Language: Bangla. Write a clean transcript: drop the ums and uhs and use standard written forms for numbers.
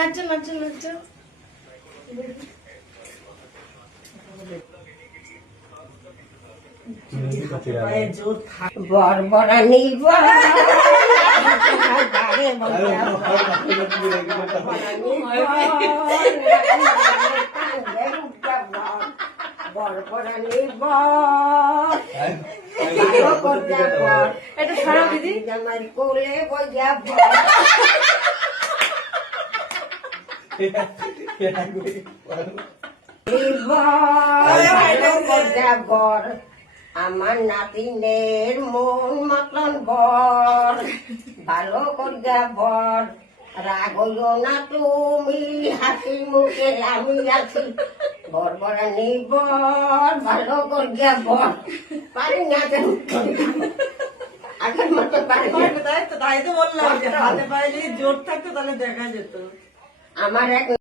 নাচো নাচো নাচো। বরবরানি এটা ছাড়াও দিদি আমার কোলে বইয়া বর আমার নাতিনের মন মতন বর ভালো করিয়া বর রাগ হইও না তুমি হাসি মুখে আমি আছি বরবরানি বর ভালো করিয়া বর পারি না আগের মতো পারি তাই তো বললাম যে হাতে পায়ে যদি জোর থাকতো তাহলে দেখা যেত। আমার এক